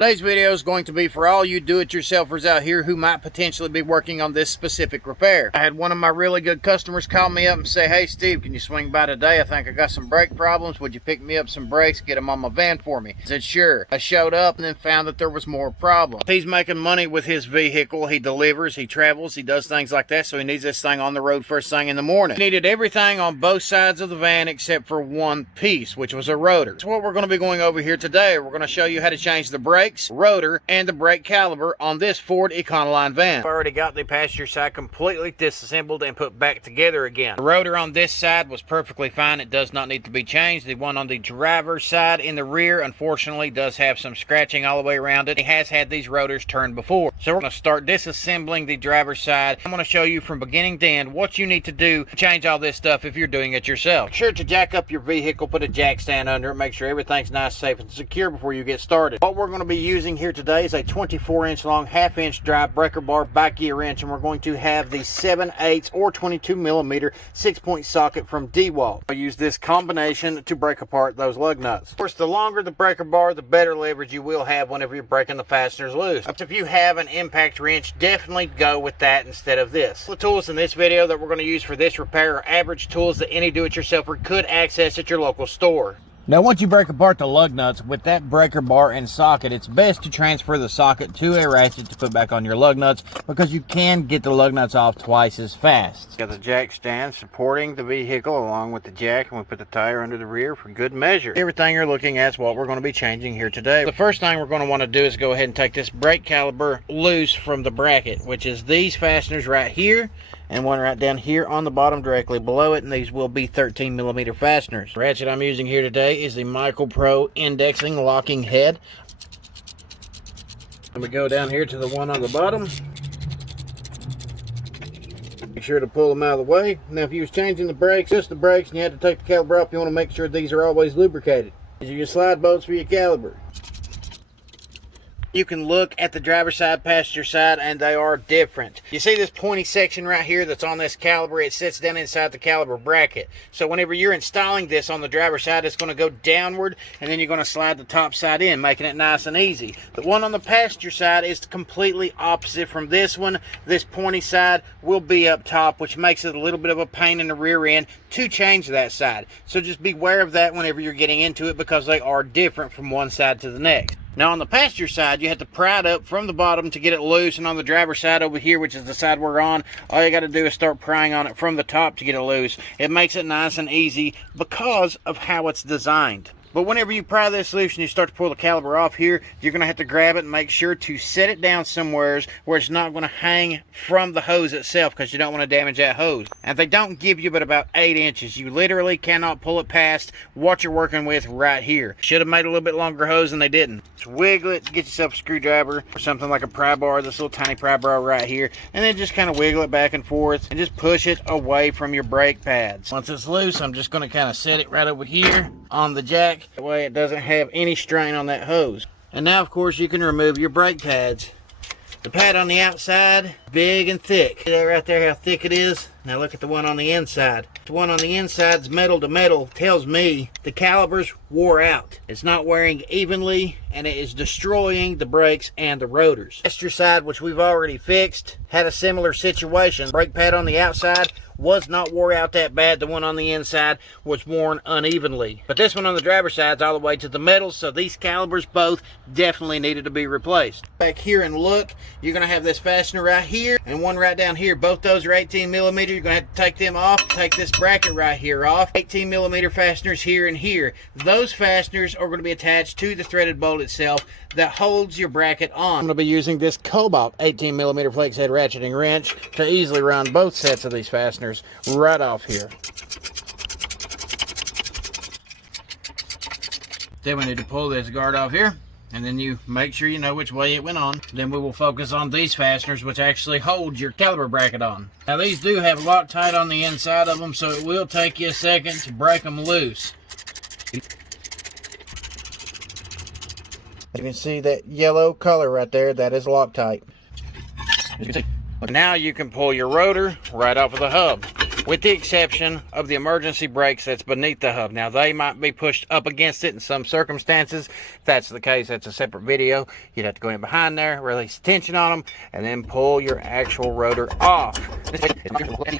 Today's video is going to be for all you do-it-yourselfers out here who might potentially be working on this specific repair. I had one of my really good customers call me up and say, "Hey Steve, can you swing by today? I think I got some brake problems. Would you pick me up some brakes, get them on my van for me?" I said, "Sure." I showed up and then found that there was more problems. He's making money with his vehicle. He delivers, he travels, he does things like that, so he needs this thing on the road first thing in the morning. He needed everything on both sides of the van except for one piece, which was a rotor. That's what we're going to be going over here today. We're going to show you how to change the brakes, rotor, and the brake caliper on this Ford Econoline van. I've already got the passenger side completely disassembled and put back together again. The rotor on this side was perfectly fine. It does not need to be changed. The one on the driver's side in the rear, unfortunately, does have some scratching all the way around it. He has had these rotors turned before. So we're going to start disassembling the driver's side. I'm going to show you from beginning to end what you need to do to change all this stuff if you're doing it yourself. Make sure to jack up your vehicle, put a jack stand under it, make sure everything's nice, safe, and secure before you get started. What we're going to be using here today is a 24-inch long, half-inch drive breaker bar by Gearwrench, and we're going to have the 7/8 or 22mm 6-point socket from Dewalt. I'll use this combination to break apart those lug nuts. Of course, the longer the breaker bar, the better leverage you will have whenever you're breaking the fasteners loose. If you have an impact wrench, definitely go with that instead of this. The tools in this video that we're going to use for this repair are average tools that any do-it-yourselfer could access at your local store. Now, once you break apart the lug nuts with that breaker bar and socket, it's best to transfer the socket to a ratchet to put back on your lug nuts, because you can get the lug nuts off twice as fast. Got the jack stand supporting the vehicle along with the jack, and we put the tire under the rear for good measure. Everything you're looking at is what we're going to be changing here today. The first thing we're going to want to do is go ahead and take this brake caliper loose from the bracket, which is these fasteners right here, and one right down here on the bottom directly below it, and these will be 13mm fasteners. The ratchet I'm using here today is the Micro Pro indexing locking head. And we go down here to the one on the bottom. Make sure to pull them out of the way. Now, if you was changing the brakes, just the brakes, and you had to take the caliper off, you want to make sure these are always lubricated. These are your slide bolts for your caliper. You can look at the driver's side, passenger side, and they are different. You see this pointy section right here that's on this caliper? It sits down inside the caliper bracket. So whenever you're installing this on the driver's side, it's going to go downward, and then you're going to slide the top side in, making it nice and easy. The one on the passenger side is completely opposite from this one. This pointy side will be up top, which makes it a little bit of a pain in the rear end to change that side. So just beware of that whenever you're getting into it, because they are different from one side to the next. Now, on the passenger side, you have to pry it up from the bottom to get it loose, and on the driver's side over here, which is the side we're on, all you got to do is start prying on it from the top to get it loose. It makes it nice and easy because of how it's designed. But whenever you pry this loose and you start to pull the caliper off here, you're going to have to grab it and make sure to set it down somewhere where it's not going to hang from the hose itself, because you don't want to damage that hose. And they don't give you but about 8 inches. You literally cannot pull it past what you're working with right here. Should have made a little bit longer hose, and they didn't. Just wiggle it, get yourself a screwdriver or something like a pry bar, this little tiny pry bar right here, and then just kind of wiggle it back and forth and just push it away from your brake pads. Once it's loose, I'm just going to kind of set it right over here on the jack. That way it doesn't have any strain on that hose. And now, of course, you can remove your brake pads. The pad on the outside, big and thick. See that right there, how thick it is? Now look at the one on the inside. The one on the inside is metal to metal. Tells me the calipers wore out. It's not wearing evenly, and it is destroying the brakes and the rotors. Passenger side, which we've already fixed, had a similar situation. Brake pad on the outside was not wore out that bad. The one on the inside was worn unevenly. But this one on the driver's side is all the way to the metal, so these calipers both definitely needed to be replaced. Back here and look, you're going to have this fastener right here and one right down here. Both those are 18mm. You're going to have to take them off. Take this bracket right here off. 18mm fasteners here and here. Those fasteners are going to be attached to the threaded bolt itself that holds your bracket on. I'm going to be using this Kobalt 18mm flex head ratcheting wrench to easily run both sets of these fasteners right off here. Then we need to pull this guard off here, and then you make sure you know which way it went on. Then we will focus on these fasteners, which actually hold your caliper bracket on. Now, these do have Loctite on the inside of them, so it will take you a second to break them loose. You can see that yellow color right there, that is Loctite. Now you can pull your rotor right off of the hub. with the exception of the emergency brakes that's beneath the hub. Now, they might be pushed up against it in some circumstances. If that's the case, that's a separate video. You'd have to go in behind there, release tension on them, and then pull your actual rotor off.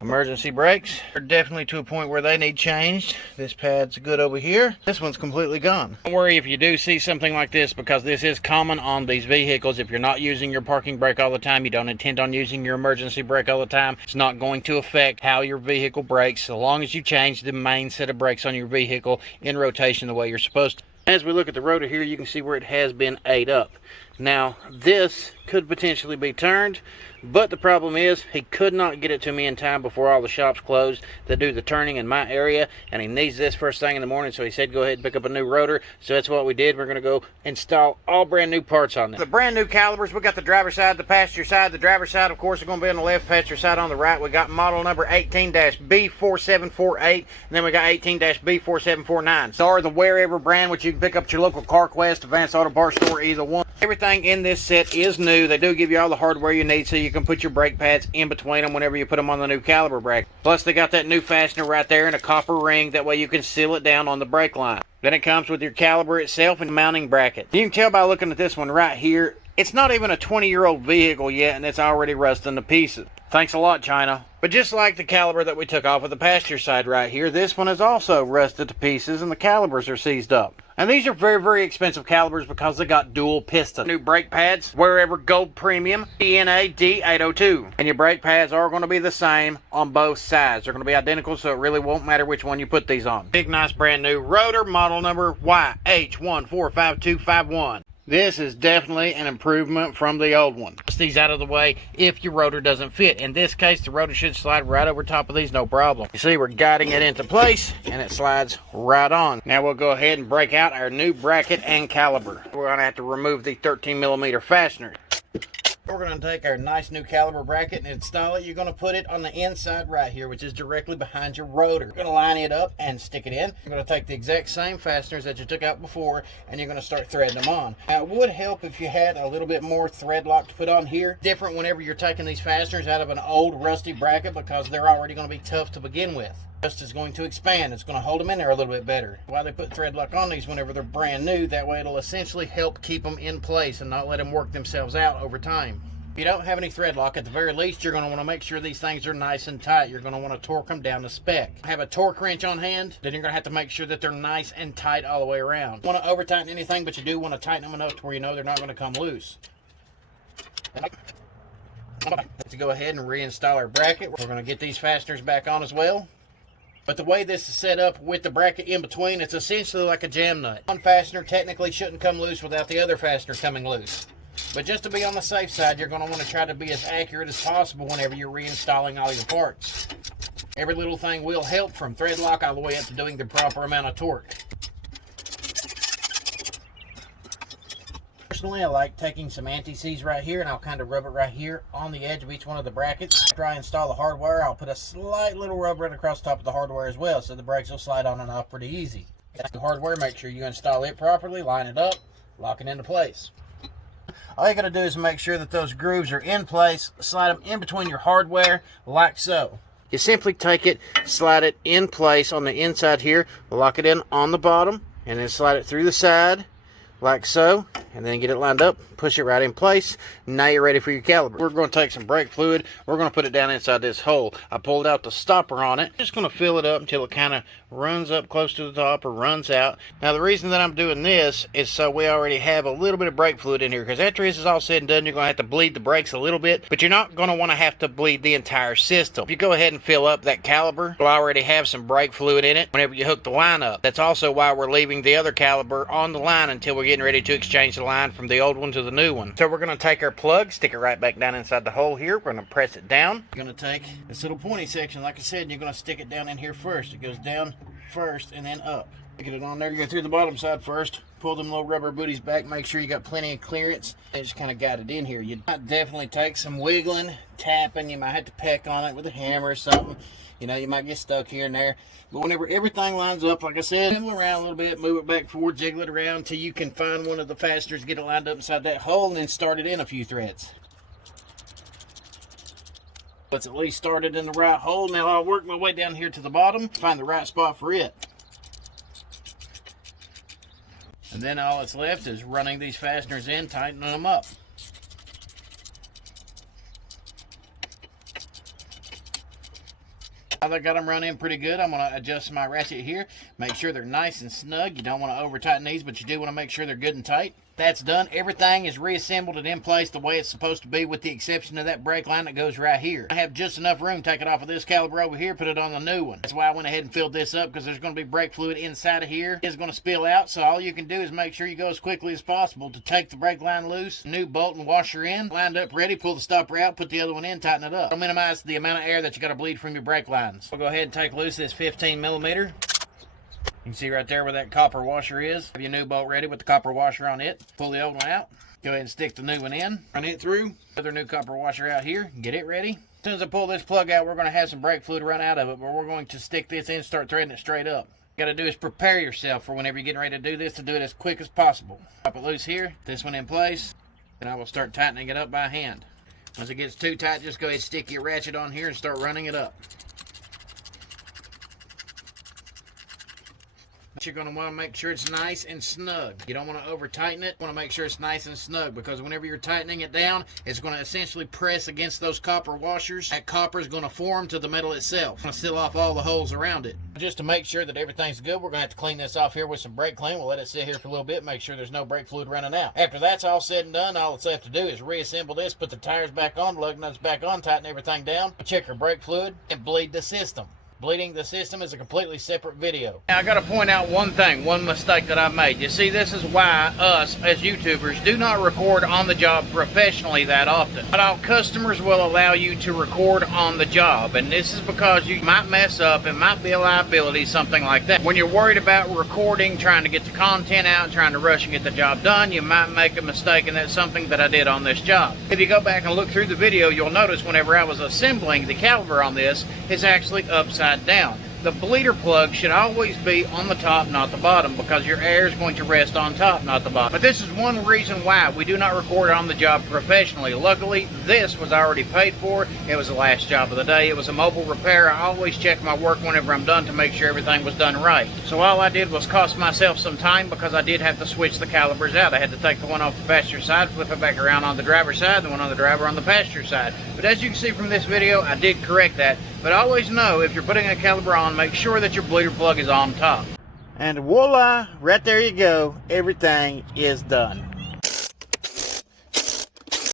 Emergency brakes are definitely to a point where they need changed. This pad's good over here. This one's completely gone. Don't worry if you do see something like this, because this is common on these vehicles. If you're not using your parking brake all the time, you don't intend on using your emergency brake all the time, it's not going to affect how your vehicle brakes, so long as you change the main set of brakes on your vehicle in rotation the way you're supposed to. As we look at the rotor here, you can see where it has been ate up. Now, this could potentially be turned, but the problem is he could not get it to me in time before all the shops closed that do the turning in my area, and he needs this first thing in the morning, so he said go ahead and pick up a new rotor. So that's what we did. We're going to go install all brand new parts on this. The brand new calipers, we got the driver's side, the passenger side. The driver's side, of course, is going to be on the left, passenger side on the right. We got model number 18-B4748, and then we got 18-B4749. Stores Wearever brand, which you can pick up at your local CarQuest, Advanced Auto Parts store, either one. Everything in this set is new. They do give you all the hardware you need so you can put your brake pads in between them whenever you put them on the new caliper bracket. Plus, they got that new fastener right there and a copper ring. That way you can seal it down on the brake line. Then it comes with your caliper itself and mounting bracket. You can tell by looking at this one right here, it's not even a 20-year-old vehicle yet, and it's already rusting to pieces. Thanks a lot, China. But just like the caliper that we took off of the passenger side right here, this one is also rusted to pieces and the calipers are seized up. And these are very, very expensive calipers because they got dual piston. New brake pads, Wearever Gold Premium, DNA D802. And your brake pads are going to be the same on both sides. They're going to be identical, so it really won't matter which one you put these on. Big, nice, brand new rotor, model number YH145251. This is definitely an improvement from the old one. Put these out of the way if your rotor doesn't fit. In this case, the rotor should slide right over top of these, no problem. You see, we're guiding it into place, and it slides right on. Now we'll go ahead and break out our new bracket and caliper. We're going to have to remove the 13mm fastener. We're going to take our nice new caliper bracket and install it. You're going to put it on the inside right here, which is directly behind your rotor. You're going to line it up and stick it in. You're going to take the exact same fasteners that you took out before, and you're going to start threading them on. Now, it would help if you had a little bit more thread lock to put on here. Different whenever you're taking these fasteners out of an old rusty bracket, because they're already going to be tough to begin with. Rust is going to expand. It's going to hold them in there a little bit better. Why they put thread lock on these whenever they're brand new, that way it'll essentially help keep them in place and not let them work themselves out over time. If you don't have any thread lock, at the very least, you're going to want to make sure these things are nice and tight. You're going to want to torque them down to spec. Have a torque wrench on hand, then you're going to have to make sure that they're nice and tight all the way around. You don't want to over tighten anything, but you do want to tighten them enough to where you know they're not going to come loose. To go ahead and reinstall our bracket, we're going to get these fasteners back on as well. But the way this is set up with the bracket in between, it's essentially like a jam nut. One fastener technically shouldn't come loose without the other fastener coming loose. But just to be on the safe side, you're going to want to try to be as accurate as possible whenever you're reinstalling all your parts. Every little thing will help, from thread lock all the way up to doing the proper amount of torque. Personally, I like taking some anti-seize right here, and I'll kind of rub it right here on the edge of each one of the brackets. After I install the hardware, I'll put a slight little rub right across the top of the hardware as well, so the brakes will slide on and off pretty easy. The hardware, make sure you install it properly, line it up, lock it into place. All you got to do is make sure that those grooves are in place, slide them in between your hardware like so. You simply take it, slide it in place on the inside here, lock it in on the bottom, and then slide it through the side like so, and then get it lined up, push it right in place. Now you're ready for your caliper. We're going to take some brake fluid, we're going to put it down inside this hole. I pulled out the stopper on it, just going to fill it up until it kind of runs up close to the top or runs out. Now the reason that I'm doing this is so we already have a little bit of brake fluid in here, because after this is all said and done, you're going to have to bleed the brakes a little bit, but you're not going to want to have to bleed the entire system. If you go ahead and fill up that caliper, you'll already have some brake fluid in it whenever you hook the line up. That's also why we're leaving the other caliper on the line until we're getting ready to exchange the line from the old one to the new one. So we're going to take our plug, stick it right back down inside the hole here. We're going to press it down. You're going to take this little pointy section, like I said, and you're going to stick it down in here first. It goes down first and then up. Get it on there. You go through the bottom side first. Pull them little rubber booties back. Make sure you got plenty of clearance. And just kind of got it in here. You might definitely take some wiggling, tapping. You might have to peck on it with a hammer or something. You know, you might get stuck here and there. But whenever everything lines up, like I said, move it around a little bit, move it back forward, jiggle it around until you can find one of the fasteners, get it lined up inside that hole, and then start it in a few threads. Let's at least start it in the right hole. Now I'll work my way down here to the bottom, find the right spot for it. And then all that's left is running these fasteners in, tightening them up. Now that I got them run in pretty good, I'm going to adjust my ratchet here. Make sure they're nice and snug. You don't want to over tighten these, but you do want to make sure they're good and tight. That's done. Everything is reassembled and in place the way it's supposed to be, with the exception of that brake line that goes right here. I have just enough room to take it off of this caliper over here, put it on the new one. That's why I went ahead and filled this up, because there's going to be brake fluid inside of here. It's going to spill out, so all you can do is make sure you go as quickly as possible to take the brake line loose, new bolt and washer in, lined up ready, pull the stopper out, put the other one in, tighten it up. It'll minimize the amount of air that you got to bleed from your brake lines. We'll go ahead and take loose this 15 millimeter. You can see right there where that copper washer is. Have your new bolt ready with the copper washer on it. Pull the old one out. Go ahead and stick the new one in. Run it through. Another new copper washer out here. Get it ready. As soon as I pull this plug out, we're going to have some brake fluid run out of it, but we're going to stick this in and start threading it straight up. Got to do is prepare yourself for whenever you're getting ready to do this, to do it as quick as possible. Pop it loose here. This one in place. And I will start tightening it up by hand. Once it gets too tight, just go ahead and stick your ratchet on here and start running it up. You're going to want to make sure it's nice and snug. You don't want to over tighten it. You want to make sure it's nice and snug, because whenever you're tightening it down, it's going to essentially press against those copper washers. That copper is going to form to the metal itself. It's going to seal off all the holes around it. Just to make sure that everything's good, we're going to have to clean this off here with some brake clean. We'll let it sit here for a little bit, make sure there's no brake fluid running out. After that's all said and done, all it's left to do is reassemble this, put the tires back on, lug nuts back on, tighten everything down, check your brake fluid, and bleed the system. Bleeding the system is a completely separate video. Now I got to point out one thing, one mistake that I made. You see, this is why us as YouTubers do not record on the job professionally that often. Not all customers will allow you to record on the job, and this is because you might mess up. It might be a liability, something like that. When you're worried about recording, trying to get the content out, trying to rush and get the job done, you might make a mistake, and that's something that I did on this job. If you go back and look through the video, you'll notice whenever I was assembling the caliper on this, it's actually upside down. The bleeder plug should always be on the top, not the bottom, because your air is going to rest on top, not the bottom. But this is one reason why we do not record on the job professionally. Luckily, this was already paid for. It was the last job of the day. It was a mobile repair. I always check my work whenever I'm done to make sure everything was done right. So all I did was cost myself some time, because I did have to switch the calipers out. I had to take the one off the passenger side, flip it back around on the driver's side, the one on the driver on the passenger side. But as you can see from this video, I did correct that. But always know, if you're putting a caliper on, make sure that your bleeder plug is on top. And voila, right there you go. Everything is done.